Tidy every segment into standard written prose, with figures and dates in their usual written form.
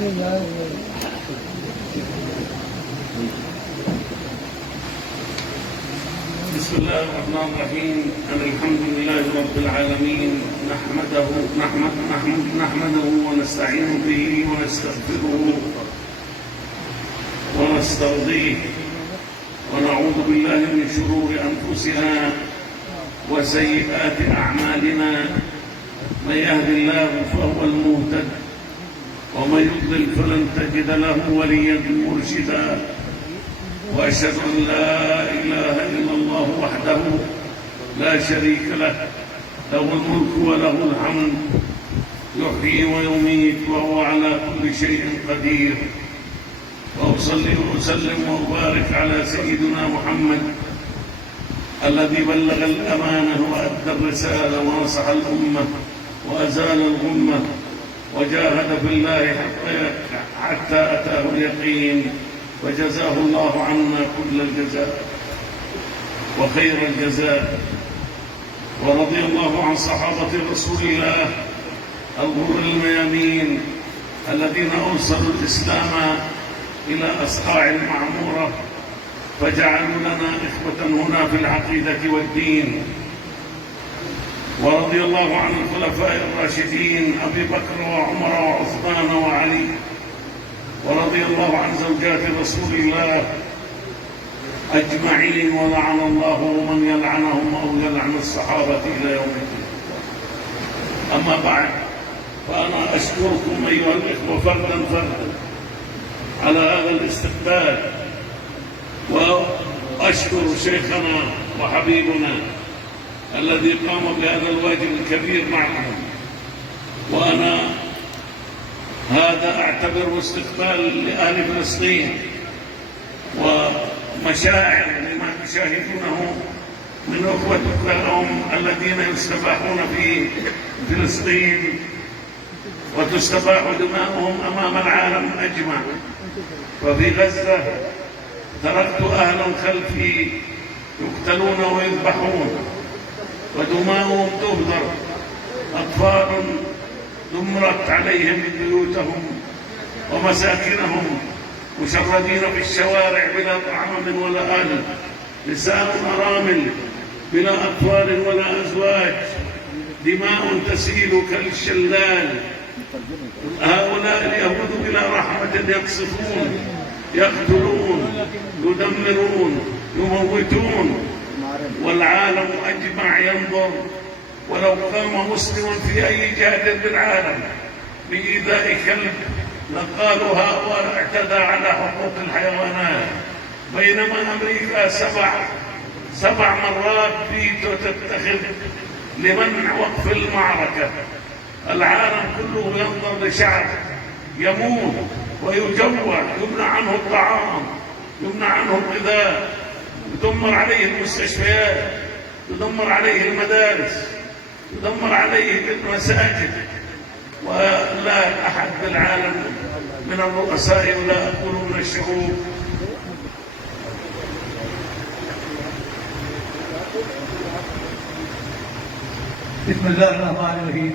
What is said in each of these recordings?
بسم الله الرحمن الرحيم. الحمد لله رب العالمين، نحمده ونستعين به ونستغفره ونسترضيه، ونعوذ بالله من شرور أنفسنا وسيئات أعمالنا. من يهد الله فهو المهتد، ومن يضلل فلن تجد له وليا مرشدا. وأشهد أن لا إله إلا الله وحده لا شريك له، له الملك وله الحمد، يحيي ويميت وهو على كل شيء قدير. وأصلي وأسلم وأبارك على سيدنا محمد الذي بلغ الأمانة وأدى الرسالة ونصح الأمة وأزال الغمة وجاهد في الله حتى أتاه اليقين، وجزاه الله عنا كل الجزاء وخير الجزاء. ورضي الله عن صحابة رسول الله الغر الميامين الذين أوصلوا الإسلام إلى أصقاع المعمورة، فجعلوا لنا إخوة هنا في العقيدة والدين. ورضي الله عن الخلفاء الراشدين أبي بكر وعمر وعثمان وعلي. ورضي الله عن زوجات رسول الله أجمعين، ولعن الله من يلعنهم أو يلعن الصحابة إلى يوم الدين. أما بعد، فأنا أشكركم أيها الإخوة فردا فردا على هذا الاستقبال، وأشكر شيخنا وحبيبنا الذي قام بهذا الواجب الكبير معكم. وأنا هذا أعتبره استقبال لأهل فلسطين ومشاعر لما تشاهدونه من أخوتكم الذين يستباحون في فلسطين وتستباح دماؤهم أمام العالم أجمع. وفي غزة تركت أهلا خلفي يقتلون ويذبحون ودماؤهم تهدر، أطفال دمرت عليهم بيوتهم ومساكنهم، مشردين في الشوارع بلا طعام ولا أهل، نساء أرامل بلا أطفال ولا أزواج، دماء تسيل كالشلال. هؤلاء اليهود بلا رحمة يقصفون، يقتلون، يدمرون، يموتون، والعالم أجمع ينظر. ولو قام مسلم في أي جهة بالعالم بإيذاء كلب لقالوا هؤلاء اعتدى على حقوق الحيوانات، بينما أمريكا سبع مرات فيتو تتخذ لمنع وقف المعركة. العالم كله ينظر لشعب يموت ويجوع، يمنع عنه الطعام، يمنع عنه الغذاء، يدمر عليه المستشفيات، يدمر عليه المدارس، يدمر عليه المساجد. ولا أحد في العالم من الرؤساء ولا أقول من الشعوب بسم الله الرحمن الرحیم.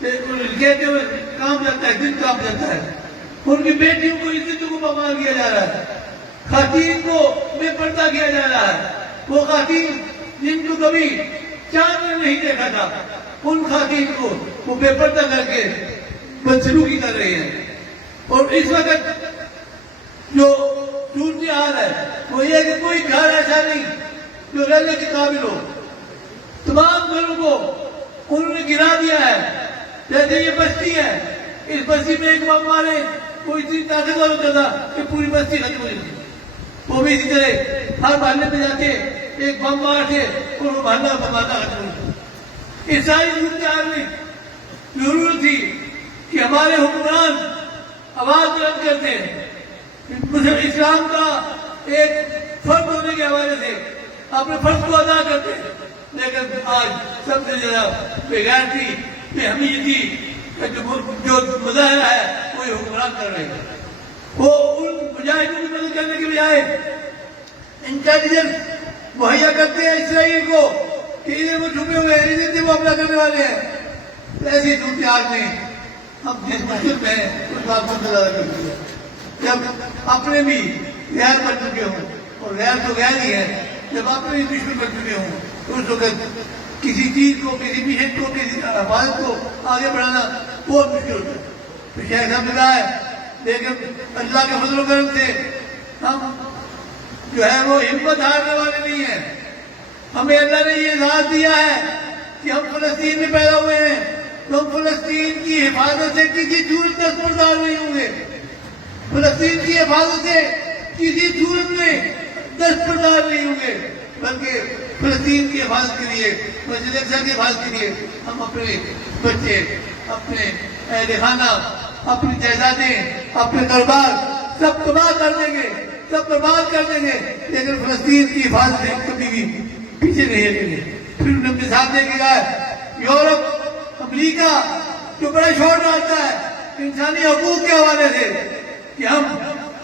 کہتے ہوئے کام جاتا ہے، دن کام جاتا ہے. ان کی بیٹیوں کو عزتوں کو پامال کیا جا رہا ہے، خواتین کو بے پردہ کیا جا رہا ہے. وہ خواتین جن کو کبھی چاند نے نہیں دیکھا تھا، ان خواتین کو وہ بے پردہ کر کے بدسلوکی کر رہے ہیں. اور اس وقت جو صورتحال ہے وہ یہ ہے کہ کوئی گھر ایسا نہیں جو رہنے کے قابل ہو. تمام گھروں کو انہوں نے گرا دیا ہے. جیسے یہ بستی ہے، اس بستی میں ایک بم مارے وہ اتنی طاقتور ہوتا تھا کہ پوری بستی ختم ہو جاتی. وہ بھی اسی طرح ہر محلے پہ جاتے ایک بم مارتے اور وہ محلہ ختم ہو جاتا. اس ساری صورتحال میں ضرورت تھی کہ ہمارے حکمران آواز بلند کرتے ہیں، اسلام کا ایک فرد ہونے کے حوالے سے اپنے فرض کو ادا کرتے ہیں. لیکن آج سب سے زیادہ بےغیرتی بے حمیتی جو مظاہرہ ہے وہ حکمران کر رہے ہیں. وہ ان مجاہدوں کی مدد کرنے کے بجائے انٹیلیجنس مہیا کرتے ہیں اسرائیل کو کہ ادھر وہ چھپے ہوئے ہیں، ادھر سے وہ حملہ کرنے والے ہیں. ایسی صورتحال میں ہم جس مشکل میں ہیں اس بات کو زیادہ کرتے ہیں. جب اپنے بھی غیر بن چکے ہوں، اور غیر تو غیر ہی ہے، جب اپنے بھی دشمن بن چکے ہوں تو اس وقت کسی چیز کو، کسی مشن کو، کسی حفاظت کو آگے بڑھانا بہت مشکل ہوتا ہے. تو شیخ صاحب ملا ہے، لیکن اللہ کے فضل و کرم سے ہم جو ہے وہ ہمت ہارنے والے نہیں ہیں. ہمیں اللہ نے یہ اعزاز دیا ہے کہ ہم فلسطین میں پیدا ہوئے ہیں، تو ہم فلسطین کی حفاظت سے کسی صورت میں دستبردار نہیں ہوں گے. فلسطین کی حفاظت سے کسی صورت میں دستبردار نہیں ہوں گے، بلکہ فلسطین کی حفاظت کے لیے، مسجد اقصی کی حفاظت کے لیے ہم اپنے بچے، اپنے اہل خانہ، اپنی جائیدادیں، اپنے دربار سب تباہ کر دیں گے، سب برباد کر دیں گے، لیکن فلسطین کی حفاظت سے کبھی بھی پیچھے نہیں ہٹیں گے. پھر انہوں نے مثال دے کے کہا یورپ، امریکہ جو بڑا شور ڈالتا ہے انسانی حقوق کے حوالے سے کہ ہم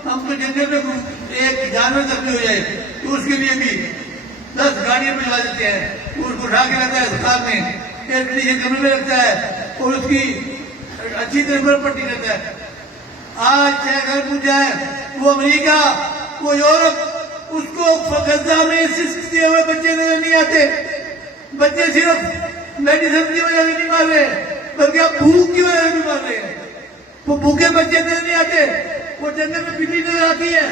تو جنگل میں ایک جانور زخمی ہو جائے تو اس کے لیے بھی 10 گاڑیاں بھجوا دیتے ہیں، اس کو اٹھا کے رکھتا ہے اسپتال میں، ایئر کنڈیشن کمرے میں رکھتا ہے اور اس کی اچھی طرح پٹی کرتا ہے. آج چاہے گھر پوچھا ہے وہ امریکہ، وہ یورپ، اس کو غزہ میں سسکتے ہوئے بچے نظر نہیں آتے. بچے صرف میڈیسن کی وجہ سے نہیں مار رہے بلکہ اب بھوک کی وجہ سے بھی مار رہے ہیں. وہ بھوکے بچے نظر نہیں آتے، وہ جنگل میں بلی نظر آتی ہے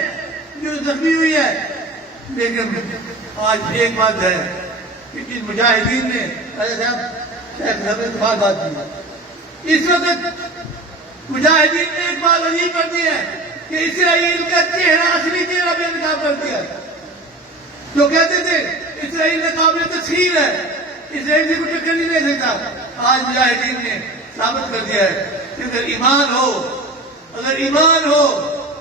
جو زخمی ہوئی ہے. لیکن آج ایک بات ہے کہ جن مجاہدین نے بات کی، اس وقت مجاہدین نے ایک بات عجیب کر دی ہے کہ اسرائیل کا چہرہ، اصلی چہرہ بے نقاب کر دیا. جو کہتے تھے اسرائیل کا قابل تسخیر ہے، اسرائیل سے کچھ ٹکر نہیں لے سکتا، آج مجاہدین نے ثابت کر دیا ہے کہ اگر ایمان ہو، اگر ایمان ہو،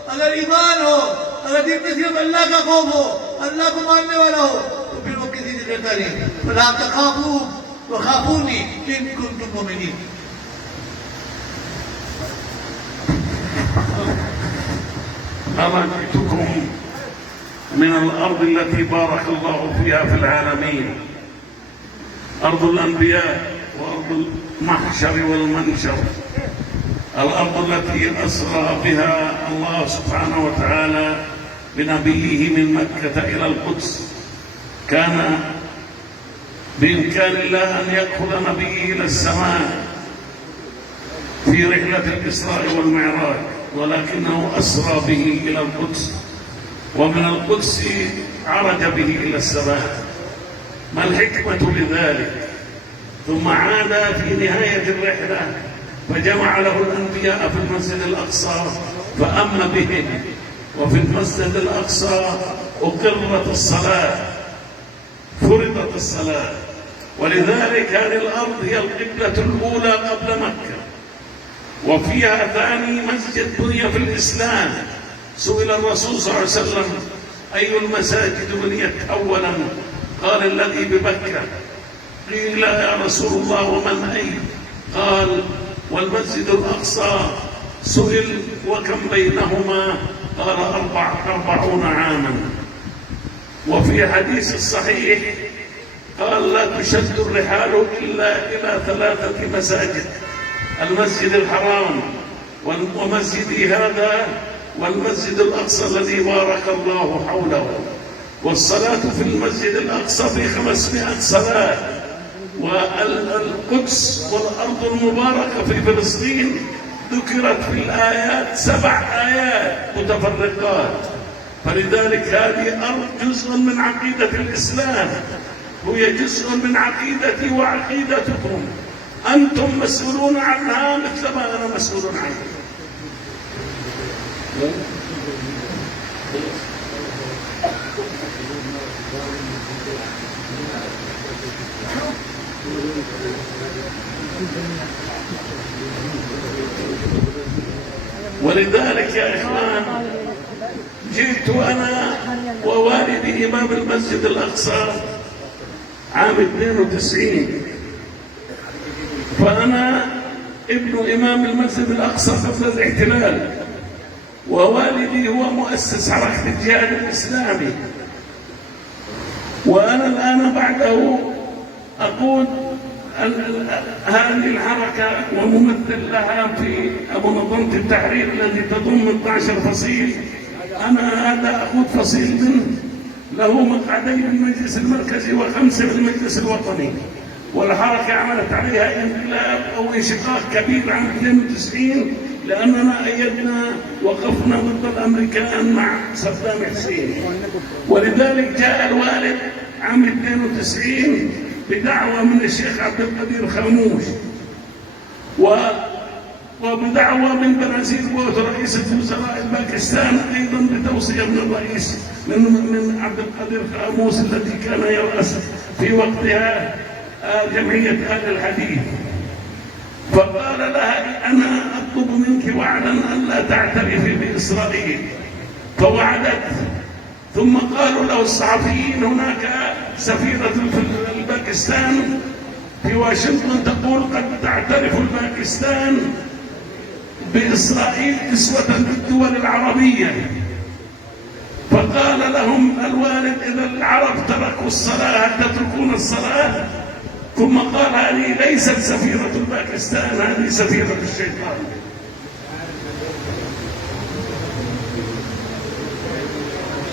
اگر ایمان ہو، اگر دل میں صرف اللہ کا خوف ہو، اللہ کو ماننے والا ہو، تو پھر وہ کسی سے ڈرتا نہیں. فَلَا تَخَافُوا وَخَافُونِي إِن كُنتُم مُؤْمِنِينَ. أنا جئتكم من الأرض التي بارك الله فيها في العالمين، أرض الأنبياء وأرض المحشر والمنشر، الأرض التي أسرى بها الله سبحانه وتعالى بنبيه من مكة إلى القدس. كان بإمكان الله أن يأخذ نبيه إلى السماء في رحلة الإسراء والمعراج، ولكنه أسرى به إلى القدس، ومن القدس عرج به إلى السماء. ما الحكمة لذلك؟ ثم عاد في نهاية الرحلة فجمع له الأنبياء في المسجد الأقصى فأمن بهم، وفي المسجد الأقصى أقرت الصلاة، فرضت الصلاة. ولذلك هذه الأرض هي القبلة الأولى قبل مكة، وفيها ثاني مسجد بني في الإسلام. سئل الرسول صلى الله عليه وسلم أي المساجد بنيت أولا؟ قال الذي بمكة. قيل يا رسول الله ومن أي؟ قال والمسجد الأقصى. سئل وكم بينهما؟ قال 40 عاما. وفي حديث الصحيح قال لا تشد الرحال إلا إلى 3 مساجد، المسجد الحرام ومسجدي هذا والمسجد الأقصى الذي بارك الله حوله. والصلاة في المسجد الأقصى في 500 صلاة، والقدس والأرض المباركة في فلسطين ذكرت في الآيات 7 آيات متفرقات. فلذلك هذه أرض جزء من عقيدة الإسلام، هي جزء من عقيدتي وعقيدتكم، أنتم مسؤولون عنها مثل ما أنا مسؤول عنها. ولذلك يا إخوان جئت أنا ووالدي إمام المسجد الأقصى عام 92، فأنا ابن إمام المسجد الأقصى قبل الاحتلال، ووالدي هو مؤسس حركة الجهاد الإسلامي، وأنا الآن بعده أقود هذه الحركة وممثل لها في منظمة التحرير التي تضم 12 فصيل. أنا هذا أقود فصيل منه، له مقعدين في المجلس المركزي و5 في المجلس الوطني. والحركة عملت عليها انقلاب أو انشقاق كبير عام 92 لأننا أيدنا وقفنا ضد الأمريكان مع صدام حسين. ولذلك جاء الوالد عام 92 بدعوة من الشيخ عبد القدير خاموش وبدعوة من بنازير بوت رئيس وزراء باكستان، أيضا بتوصية من الرئيس من عبد القدير خاموش الذي كان يرأس في وقتها جمعية أهل الحديث. فقال لها أنا أطلب منك وعدا ألا تعترفي بإسرائيل، فوعدت. ثم قالوا له الصحفيين هناك سفيرة في باكستان في واشنطن تقول قد تعترف الباكستان بإسرائيل كسوة للدول العربية. فقال لهم الوالد إذا العرب تركوا الصلاة هل تتركون الصلاة؟ ثم قال هذه ليست سفيرة باكستان، هذه سفيرة الشيطان.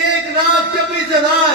1,26,000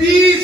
20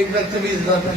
1,26,000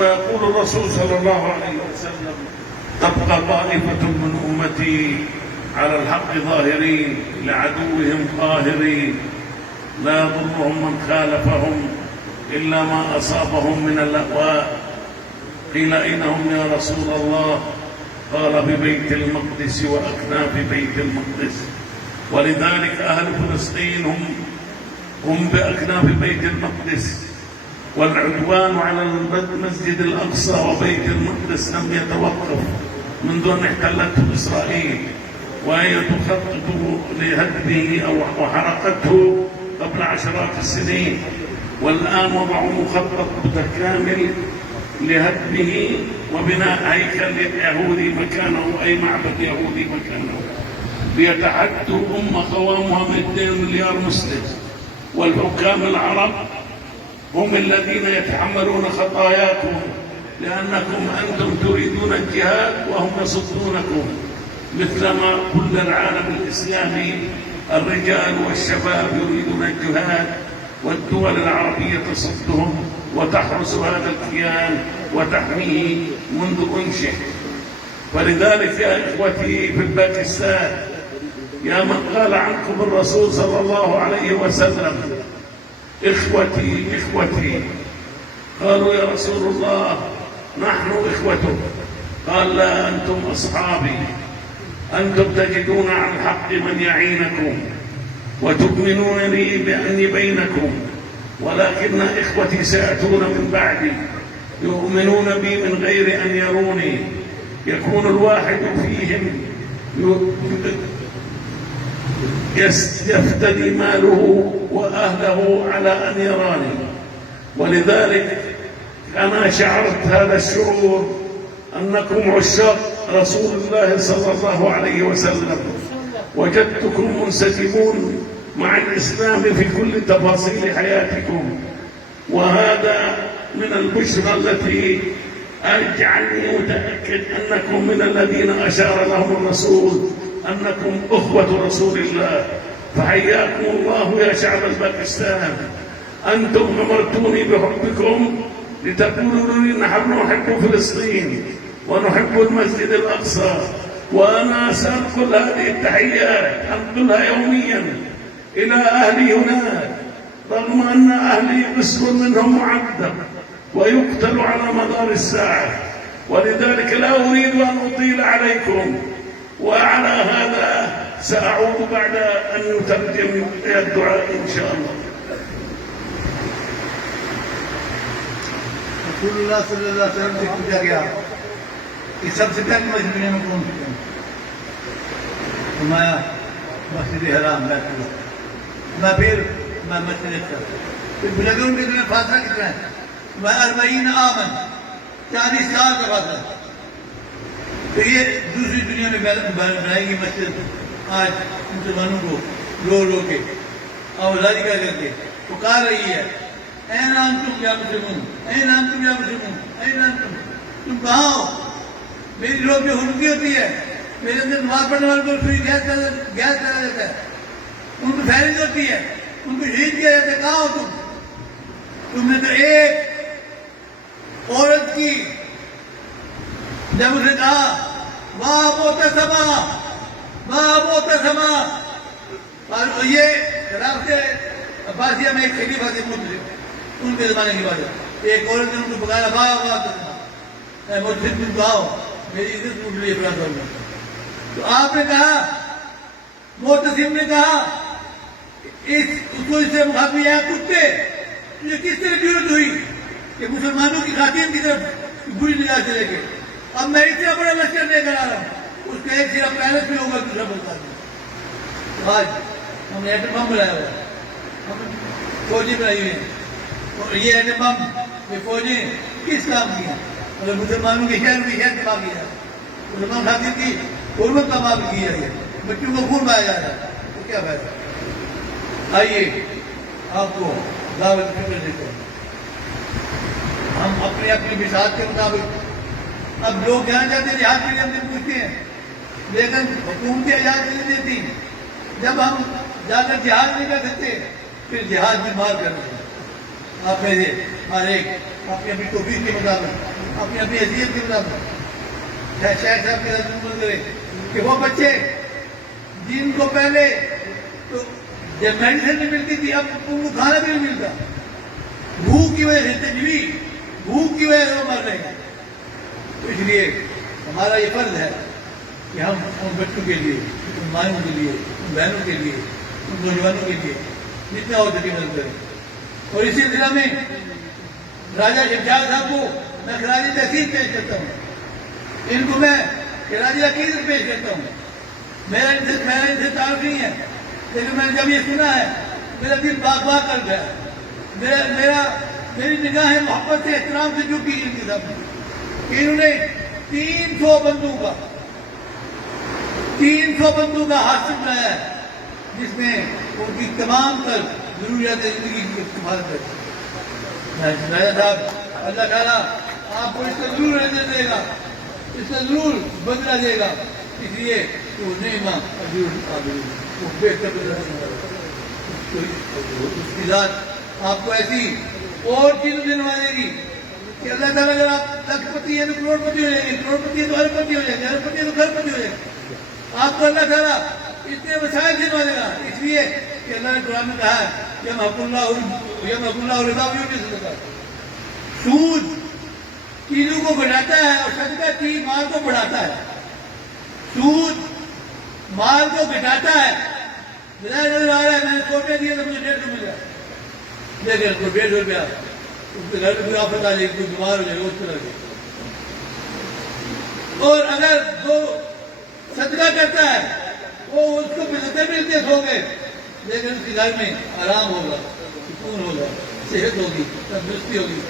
ويقول الرسول صلى الله عليه وسلم: تبقى طائفة من أمتي على الحق ظاهرين لعدوهم قاهرين لا يضرهم من خالفهم إلا ما أصابهم من الأهواء. قيل: أين هم يا رسول الله؟ قال: ببيت المقدس وأكناف بيت المقدس. ولذلك أهل فلسطين هم بأكناف بيت المقدس، والعدوان على المسجد الأقصى وبيت المقدس لم يتوقف منذ أن احتلته إسرائيل، وهي تخطط لهدمه أو حرقته قبل عشرات السنين، والآن وضعوا مخطط متكامل لهدمه وبناء هيكل يهودي مكانه، أي معبد يهودي مكانه، ليتحدوا قوامها 200 مليار مسلم. والحكام العرب هم الذين يتحملون خطاياكم، لأنكم أنتم تريدون الجهاد وهم يصدونكم، مثلما كل العالم الإسلامي الرجال والشباب يريدون الجهاد، والدول العربية تصدهم وتحرس هذا الكيان وتحميه منذ أنشئ. فلذلك يا إخوتي في باكستان، يا من قال عنكم الرسول صلى الله عليه وسلم: إخوتي إخوتي، قالوا: يا رسول الله نحن إخوتك. قال: لا، أنتم أصحابي، أنتم تجدون على الحق من يعينكم وتؤمنونني بأني بينكم، ولكن إخوتي سيأتون من بعدي يؤمنون بي من غير أن يروني، يكون الواحد فيهم يفتدي ماله وأهله على أن يراني. ولذلك أنا شعرت هذا الشعور أنكم عشاق رسول الله صلى الله عليه وسلم، وجدتكم منسجمون مع الإسلام في كل تفاصيل حياتكم، وهذا من البشرى التي أجعلني متأكد أنكم من الذين أشار لهم الرسول أنكم أخوة رسول الله. فحياكم الله يا شعب الباكستان، أنتم أمرتوني بحبكم لتقولوا لي: نحن نحب فلسطين ونحب المسجد الأقصى، وأنا سأنقل هذه التحيات، أنقلها يوميا إلى أهلي هناك، رغم أن أهلي قسم منهم معذب ويقتل على مدار الساعة. ولذلك لا أريد أن أطيل عليكم، وعلى هذا سأعود بعد أن يترجم الدعاء إن شاء الله. رسول اللہ صلی اللہ علیہ وسلم سے پوچھا گیا کہ سب سے پہلی مسجد دنیا میں کون سی ہے؟ فرمایا مسجد حرام بیت اللہ۔ میں مسجد اقصی۔ پھر بزرگوں کے دنیا فاصلہ کتنا ہے؟ میں 40 آمن، 40 سال کا فاصلہ۔ تو یہ دوسری دنیا میں بنائے گی مسجد، آج مسلمانوں کو رو رو کے آوازاری کر کے پکار رہی ہے: این انتم یا مسلمون، این انتم یا مسلمون، این انتم، تم کہاں ہو؟ میری روح میں ہلکی ہوتی ہے، میرے اندر نماز پڑھنے والوں کو سوئی گیس کرا دیتا ہے، ان کو فیرنگ ہوتی ہے، ان کو شہید کیا جاتا ہے۔ کہاں ہو تم؟ تم نے تو ایک عورت کی جب اسے کہا: واہ معتصمہ، واہ معتصمہ، اور یہ رابطے عباسیہ میں ایک خلیفہ تھے مسلم، ان کے زمانے کی بات ہے، ایک عورت نے ان کو پکارا: واہ معتصمہ، اے مسلم تم کہاں ہو؟ میری عزت اٹھ رہی ہے۔ تو آپ نے کہا، معتصم نے کہا: اس کو سے مخاطب ہے کتے، یہ کس طرح ضرورت ہوئی کہ مسلمانوں کی خواتین کی طرف بری نگاہ سے لے کے اب میں اتنا بڑا لشکر لے کر آ رہا ہوں، اس کا ایک صرف پیلس بھی ہوگا، دوسرا بولتا ہے۔ آج ہم نے ایٹم بم بنایا ہوا ہے، ہم فوجی بنائی ہوئی ہیں، اور یہ ایٹم بم یہ فوجی کس کام کی ہیں؟ اگر مسلمانوں کے شہر کی شہر تباہ کی جائے، مسلمان خواتین کی حرمت تباہ کی جائے، بچوں کو خون بہایا جا رہا ہے، تو کیا فائدہ؟ آئیے آپ کو دعوت فکر دیتے ہیں، ہم اپنے اپنے مثال کے مطابق۔ اب لوگ جانا چاہتے ہیں جہاد کے لیے، ہم سے پوچھتے ہیں، لیکن حکومتیں اجازت نہیں دیتی۔ جب ہم جا کر جہاد نہیں کر سکتے، پھر جہاد میں مار کرتے ہیں۔ آپ میں سے ہر ایک اپنی اپنی توفیق کے مطابق اپنی اپنی حیثیت کی بنا پر شیخ صاحب کے ساتھ عمل کرے کہ وہ بچے جن کو پہلے تو جب میڈیسن نہیں ملتی تھی اب ان کو کھانا بھی نہیں ملتا, بھوک کی وجہ سے تجویز, بھوک کی وجہ سے وہ مر رہے ہیں. تو اس لیے ہمارا یہ فرض ہے کہ ہم ان بچوں کے لیے, ان مائوں کے لیے, ان بہنوں کے لیے, ان نوجوانوں کے لیے جتنا ہو سکے مدد کریں. اور اسی سلسلہ میں راجہ شمشاد صاحب کو میں خراج تحسین پیش کرتا ہوں, ان کو میں خراج عقیدت پیش کرتا ہوں. میرا ان سے تعلق نہیں ہے, لیکن میں نے جب یہ سنا ہے میرا دل باغ باغ کر گیا. میری نگاہیں محبت سے احترام سے جھکی ان کے سامنے کہ انہوں نے 300 بندوں کا حادثہ بنایا ہے جس میں ان کی تمام تر ضروریات زندگی کی استعمال کرتے. راجہ صاحب اللہ تعالیٰ آپ کو اس سے ضرور رہنے دے گا, اس سے ضرور بدلا دے گا. اس لیے وہ نعمہ وہ بہتر اس کی ذات آپ کو ایسی اور چیزیں دلوائے گی کہ اللہ تعالیٰ اگر آپ لکھ پتی ہے تو کروڑ پتی ہو جائیں گے, کروڑ پتی ہے تو ارب پتی ہو جائیں گے, ارب پتی ہے تو گھر پتی ہو جائیں گے. آپ کو اللہ تعالیٰ اتنے وسائل دلوا دے گا, اس لیے کہ اللہ نے قرآن میں کہا ہے سود چیزوں کو گھٹاتا ہے اور صدقہ چیز مال کو بڑھاتا ہے. سود مال کو گھٹاتا ہے. نظر آ رہا ہے میں نے 100 روپیہ دیا تو مجھے 150 ملا, لیکن اس کو 150 روپیہ اس کے گھر میں کوئی آفت آ جائے گی, کوئی بیمار ہو جائے گا, اس طرح کے. اور اگر وہ صدقہ کرتا ہے وہ اس کو 75 ملتے 100 کے, لیکن اس کے گھر میں آرام ہوگا, سکون ہوگا, صحت ہوگی, تندرستی ہوگی,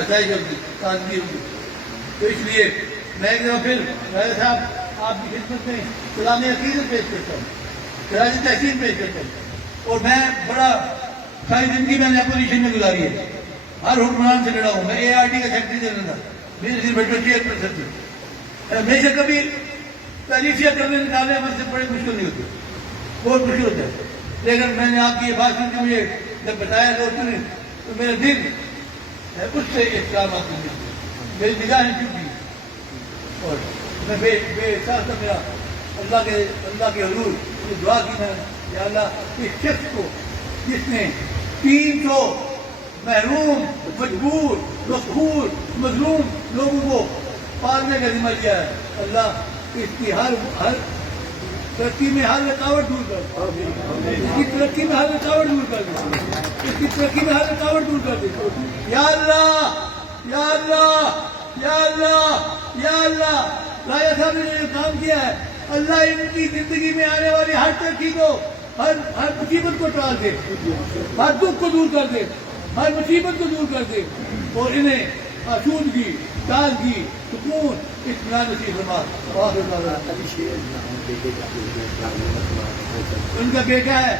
آسائش ہوگی, تازگی ہوگی. تو اس لیے میں ایک دفعہ پھر راجہ صاحب آپ کی خدمت میں سلام عقیدت پیش کرتا ہوں, خراج تحسین پیش کرتا ہوں. اور میں بڑا ساری زندگی میں نے اپوزیشن میں گزاری ہے, ہر حکمران سے لڑا ہوں. میں ARD کا سیکرٹری جنرل تھا, میرے صرف بیٹھو چیئرپرسن تھی. ہمیشہ کبھی تعریفیہ کرنے نکالنے ہمارے سے بڑے مشکل نہیں ہوتے, بہت مشکل ہوتا ہے. لیکن میں نے آپ کی یہ بات سن کے مجھے جب بتایا تو میرا دل ہے اس سے احترام آپ نے, میری نگاہیں چکی اور میں بے احساس تھا میرا. اللہ کے حضور یہ دعا کی میں, یا اللہ اس شخص کو جس نے 300 محروم, مجبور, مقہور, مظلوم لوگوں کو پالنے کا ذمہ لیا ہے, اللہ اس کی ہر ترقی میں ہر رکاوٹ دور کر, اس کی ترقی میں ہر رکاوٹ دور کر دے, اس کی ترقی میں ہر رکاوٹ دور کر دے. یا اللہ, یا اللہ, یا اللہ, یا اللہ. راجہ صاحب نے جو کام کیا ہے, اللہ ان کی زندگی میں آنے والی ہر ترقی کو, ہر مصیبت کو ٹال دے, ہر دکھ کو دور کر دے, ہر مصیبت کو دور کر دے, اور انہیں آسودگی, تازگی, سکون, اطمینان نصیب فرما. ان کا بیٹا ہے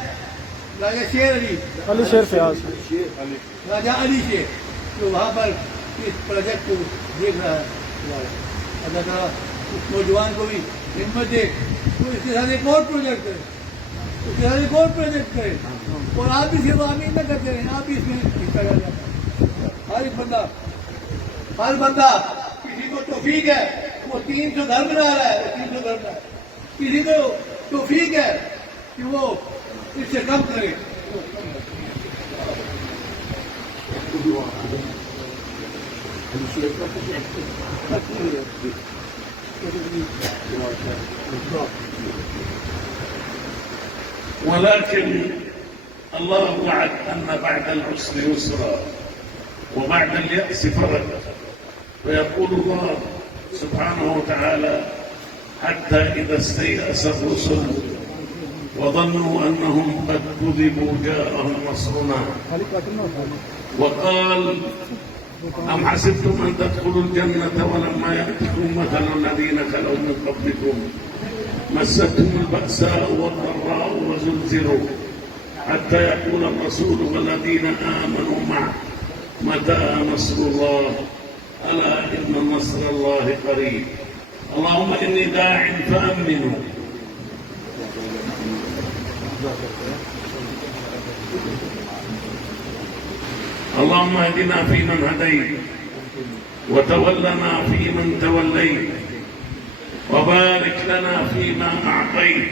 راجہ شیر علی شیر فیاض, راجہ علی شیر, جو وہاں پر اس پروجیکٹ کو دیکھ رہا ہے. اللہ تعالیٰ اس نوجوان کو بھی ہمت دے, تو اس کے ساتھ ایک اور پروجیکٹ کرے, اس کے ساتھ ایک اور پروجیکٹ کرے, اور آپ بھی صرف آمین نہ کرتے رہیں, آپ بھی اس میں حصہ ڈال جائیں. ہر بندہ کسی کو توفیق ہے وہ 300 گھر بنا رہا ہے, وہ 300 گھر بنا رہا ہے. کسی کو توفیق ہے کہ وہ اس سے کم کرے. ولكن الله وعد أن بعد العسر يسرا وبعد اليأس فرجا, ويقول الله سبحانه وتعالى حتى إذا استيأس الرسل وظنوا أنهم قد كذبوا جاءهم نصرنا وقال أم حسبتم أن تدخلوا الجنة ولما يأتكم مثل الذين خلوا من قبلكم مستهم البأساء والضراء وزلزلوا حتى يقول الرسول والذين آمنوا معه متى نصر الله ألا إن نصر الله قريب. اللهم إني داع فأمنوا. اللهم اهدنا فيمن هديت وتولنا فيمن توليت، وبارك لنا فيما أعطيت،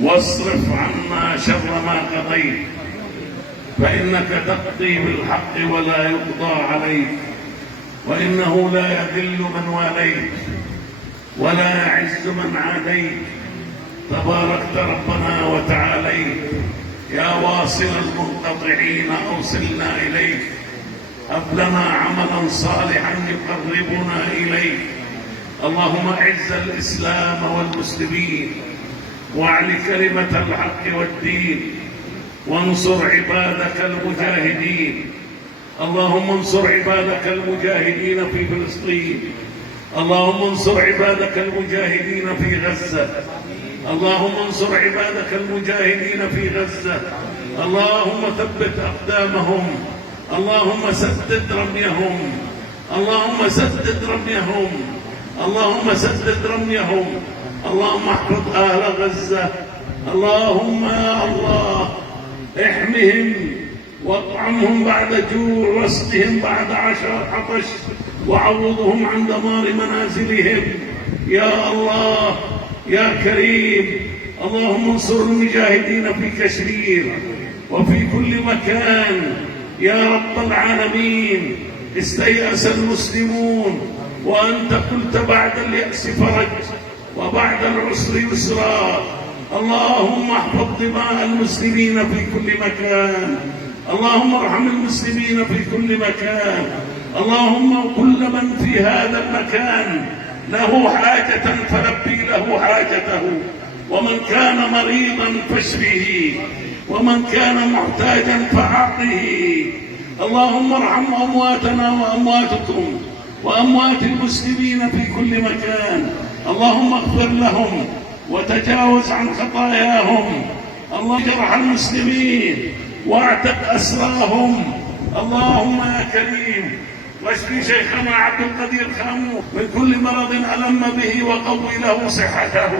واصرف عنا شر ما قضيت، فإنك تقضي بالحق ولا يقضى عليك، وإنه لا يذل من واليت ولا يعز من عاديت، تباركت ربنا وتعاليت. يا واصل المنقطعين أوصلنا إليك، هب لنا عملا صالحا يقربنا إليك. اللهم أعز الإسلام والمسلمين، واعل كلمة الحق والدين، وانصر عبادك المجاهدين. اللهم انصر عبادك المجاهدين في فلسطين، اللهم انصر عبادك المجاهدين في غزة، اللهم انصر عبادك المجاهدين في غزة. اللهم ثبت أقدامهم، اللهم سدد رميهم، اللهم سدد رميهم، اللهم سدد رميهم. اللهم احفظ أهل غزة، اللهم يا الله احمهم واطعمهم بعد جوع، واسقهم بعد عطش، وعوضهم عن دمار منازلهم. يا الله يا كريم، اللهم انصر المجاهدين في كشمير وفي كل مكان يا رب العالمين. استيأس المسلمون، وأنت قلت بعد اليأس فرج وبعد العسر يسرا. اللهم احفظ دماء المسلمين في كل مكان، اللهم ارحم المسلمين في كل مكان. اللهم كل من في هذا المكان له حاجة فلبي له حاجته، ومن كان مريضا فاشفه، ومن كان محتاجا فأعطه. اللهم ارحم أمواتنا وأمواتكم وأموات المسلمين في كل مكان. اللهم اغفر لهم وتجاوز عن خطاياهم. اللهم اجرح المسلمين واعتق أسراهم. اللهم يا كريم، واشفي شيخنا عبد القدير خامو من كل مرض ألم به، وقوي له صحته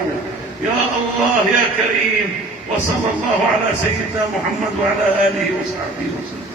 يا الله يا كريم. وصلى الله على سيدنا محمد وعلى آله وصحبه وسلم.